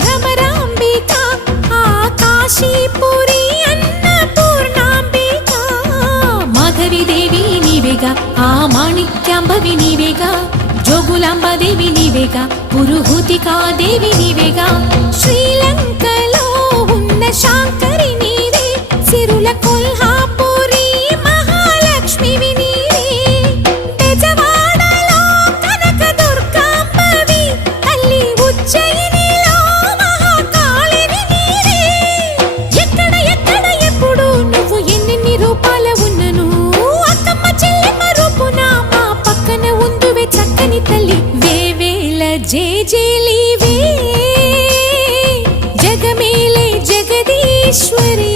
భ్రమరాంబికా ఆకాశీపురి అన్నపూర్ణాంబికా మాధవి దేవి నీవేగా ఆ మాణిక్యాంబవి నీవేగా జోగులాంబదేవి నీవేగా పురుహూతికా దేవి నీవేగా శ్రీలంకలో ఉన్న శాంకరి నీవే సిరుల కొల్హాపురి మహాలక్ష్మివి నీవే బెజవాడలో కనక దుర్గాంబవి తల్లి ఉజ్జయినిలో మహాకాళివి నీవే ఎక్కడ ఎక్కడ ఎప్పుడు నువ్వు ఎన్నెన్ని రూపాల ఉన్నను అక్కమ్మ చెల్లెమ్మ రూపున మా పక్కన ఉందువే చక్కని తల్లి వేవేల జేజేలివే జగమేలే జగదీశ్వరి